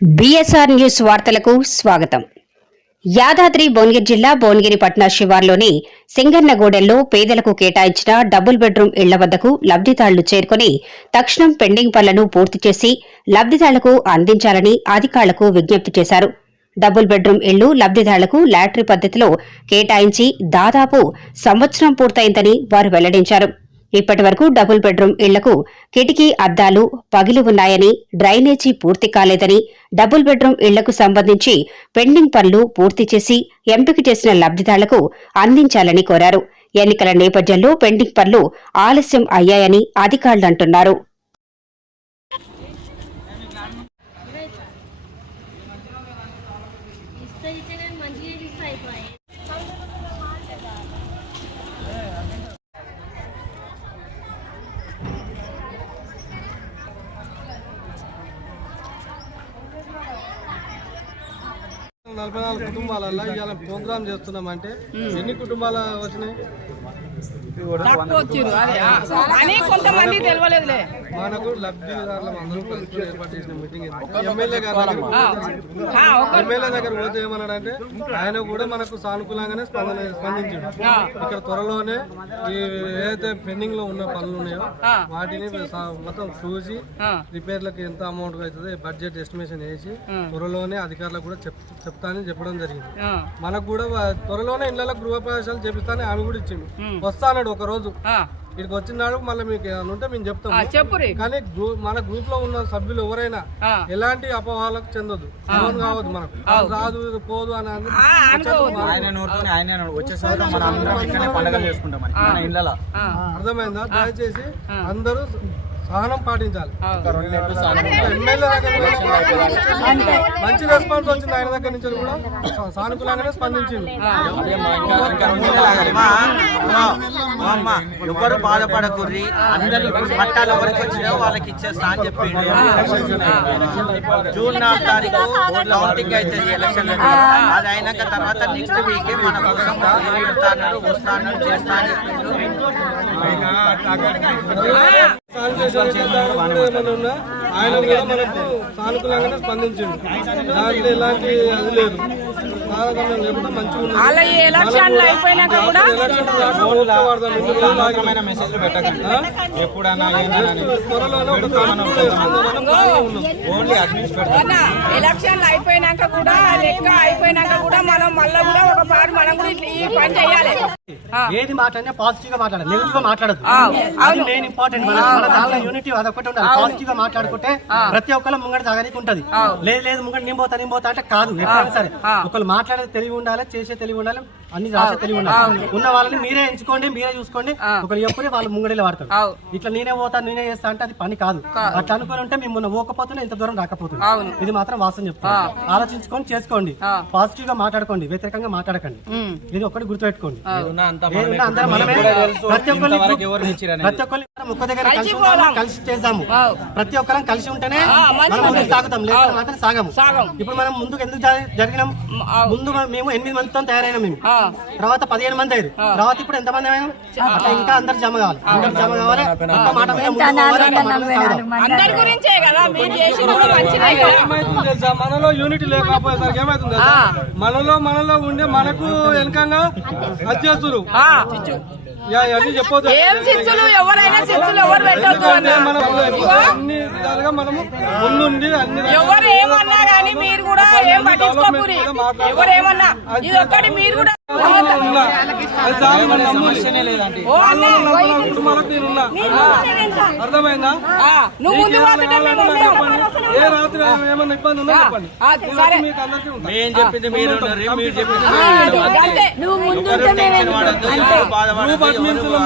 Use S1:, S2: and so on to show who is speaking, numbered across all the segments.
S1: BSR news వార్తలకు స్వాగతం. యాదాద్రి భువనగిరి జిల్లా భువనగిరి పట్న శివార్లోని సింగన్నగూడెల్లో పేదలకు కేటాయించిన డబుల్ బెడ్రూమ్ ఇళ్ళ వద్దకు లబ్దిదారులు చేరుకుని తక్షణం పెండింగ్ పనులను పూర్తి చేసి లబ్దిదారులకు అందించాలని అధికారులకు విజ్ఞప్తి చేశారు. డబుల్ బెడ్రూమ్ ఇళ్ళు లబ్దిదారులకు లాటరీ పద్ధతిలో కేటాయించి దాదాపు సంవత్సరం పూర్తయిందని వారు వెల్లడించారు. ఇప్పటి వరకు డబుల్ బెడ్రూమ్ ఇళ్ళకు కిటికీ అద్దాలు పగిలి ఉన్నాయని డ్రైనేజీ పూర్తి కాలేదని డబుల్ బెడ్రూమ్ ఇళ్ళకు సంబంధించి పెండింగ్ పనులు పూర్తి చేసి ఎంపిక చేసిన లబ్దిదారులకు అందించాలని కోరారు. ఎన్నికల నేపథ్యంలో పెండింగ్ పనులు ఆలస్యం అయ్యాయని అధికారులు అంటున్నారు.
S2: నలభై నాలుగు కుటుంబాలలో ఇవాళ ప్రోగ్రామ్ చేస్తున్నామంటే ఎన్ని కుటుంబాలు వచ్చినాయి.
S3: అని కొంతమంది తెలియలేదులే
S2: మనకు లబ్ధిదారులం అందరూ కలిసి ఏర్పాటు చేసిన మీటింగ్. ఎమ్మెల్యే గారు దగ్గరికి
S3: ఆ, ఒక
S2: ఎమ్మెల్యే దగ్గర పోతే ఏమన్నాడంటే ఆయన కూడా మనకు సానుకూలంగానే స్పందన స్పందించాడు. ఇక్కడ త్వరలోనే ఈ ఏదైతే పెండింగ్లో ఉన్న పనులు ఉన్నాయో వాటిని మొత్తం చూసి. రిపేర్లకు ఎంత అమౌంట్ అవుతుందో బడ్జెట్ ఎస్టిమేషన్ వేసి త్వరలోనే అధికారులకు కూడా చెప్ చెప్తానని చెప్పడం జరిగింది. మనకు కూడా త్వరలోనే ఇళ్ళలో గృహప్రవేశాలు చేపిస్తానని ఆమె కూడా ఇచ్చిండు వస్తాడు ఒక రోజు
S3: ఆ.
S2: ఇక్కడికి వచ్చినాడు మళ్ళీ మీకు ఏమైనా ఉంటే మేము చెప్తాం
S3: ఆ, చెప్పురి
S2: కానీ మన గ్రూప్లో ఉన్న సభ్యులు ఎవరైనా. ఎలాంటి అపోహాలకు చెందొద్దు. ఫోన్ కావద్దు మనకు. రాదు ఇది పోదు అని అర్థమైందా? దయచేసి అందరూ సహనం పాటించాలి. మంచి రెస్పాన్స్ వచ్చింది ఆయన దగ్గర నుంచి కూడా. సానుకూలంగానే స్పందించింది
S4: ఎవరు బాధపడకుర్రి. అందరు పట్టాలు ఎవరికి వచ్చినా వాళ్ళకి ఇచ్చేస్తా అని చెప్పిండు. జూన్ నాలుగు తారీఖు కౌంటింగ్ అవుతుంది ఎలక్షన్ అది అయినాక తర్వాత నెక్స్ట్ వీకే మన కోసం పెడతా అన్నాడు వస్తా అన్నాడు చేస్తా అని చెప్పిండు.
S2: సానుకూలంగా ఏమైనా ఉన్నా ఆయన కూడా మనకు సానుకూలంగానే స్పందించిండు దాంట్లో ఎలాంటి అది లేదు.
S3: ఎలక్షన్లు అయిపోయినాక కూడా
S4: ఎప్పుడన్నా?
S3: ఎలక్షన్లు అయిపోయినాక లెక్క అయిపోయినాక కూడా మనం మళ్ళీ కూడా ఒక పాటు మనం కూడా ఇట్లా ఈ పని చేయాలి.
S5: ఏది మాట్లాడినా పాజిటివ్గా మాట్లాడాలి. నెగిటివ్గా మాట్లాడదు అది మెయిన్ ఇంపార్టెంట్ మన దాంట్లో యూనిటీ అదొకటి ఉండాలి. పాజిటివ్గా మాట్లాడుకుంటే ప్రతి ఒక్కరు ముంగట సాగడానికి ఉంటది. లేదు లేదు ముంగట నేను పోతా నేను పోతా అంటే కాదు. ఎప్పుడైనా సరే. ఒకళ్ళు మాట్లాడే తెలివి ఉండాలి చేసే తెలివి ఉండాలి అన్ని రాసే తెలివి ఉండాలి. ఉన్న వాళ్ళని మీరే ఎంచుకోండి మీరే చూసుకోండి. ఒకరు ఎప్పుడే వాళ్ళు ముంగడిలో వాడతారు. ఇట్లా నేనే పోతా నేనే చేస్తా అంటే అది పని కాదు. అట్లా అనుకుని ఉంటే మిమ్మల్ని పోకపోతున్నా ఇంత దూరం రాకపోతుంది ఇది మాత్రం వాస్తవం చెప్తాను ఆలోచించుకొని చేసుకోండి. పాజిటివ్గా మాట్లాడుకోండి వ్యతిరేకంగా మాట్లాడకండి. ఇది ఒకటి గుర్తుపెట్టుకోండి. ప్రతి ఒక్క దగ్గర కలిసి కలిసి చేద్దాము. ప్రతి ఒక్కరం కలిసి ఉంటేనే మనం ముందుకు సాగుతాం. లేకపోతే మాత్రం సాగము. ఇప్పుడు మనం ముందుకు ఎందుకు జరి- జరిగినాం? ముందు మేము ఎనిమిది మందితో తయారైనా మేము. తర్వాత పదిహేను మంది అయ్యారు. తర్వాత ఇప్పుడు ఎంత మంది అయినా అట్లా ఇంకా అందరు జమ కావాలి. అందరు జమ కావాలి. ఒక్క మాట
S2: తెలుసా? మనలో యూనిటీ లేకపోయేసరికి ఏమైతుంది మనలో మనలో ఉండే మనకు వెనకంగా అది చెప్పొద్దు.
S3: ఏం ఎవరైనా ఎవరు పెట్టద్దు
S2: ఎందుకంటే
S3: అన్న.
S2: మనం అన్ని విధాలుగా మనము ముందుండి అన్ని
S3: ఎవరు ఏమన్నా కానీ మీరు కూడా ఏం పట్టించుకోకూరి. ఎవరు ఏమన్నా? ఇది ఒక్కటి మీరు కూడా
S2: అర్థమైందా ఏ రాత్రి ఏమన్నా ఇబ్బంది ఉందా? చెప్పండి మీకు అందరికీ ఉంటా
S4: చెప్పింది మీరు మీరు చెప్పింది
S6: నువ్వు ముందు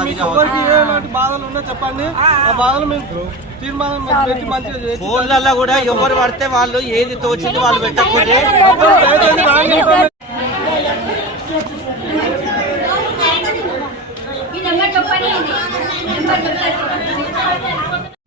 S2: మీకు ఎవరికి బాధలు ఉన్నా చెప్పండి ఆ బాధలు మేము
S4: ఫోన్లలో కూడా ఎవరు పడితే వాళ్ళు ఏది తోచింది వాళ్ళు పెట్టకూడదు
S6: ఈ నెంబర్ చెప్పండి నెంబర్ చెప్తారు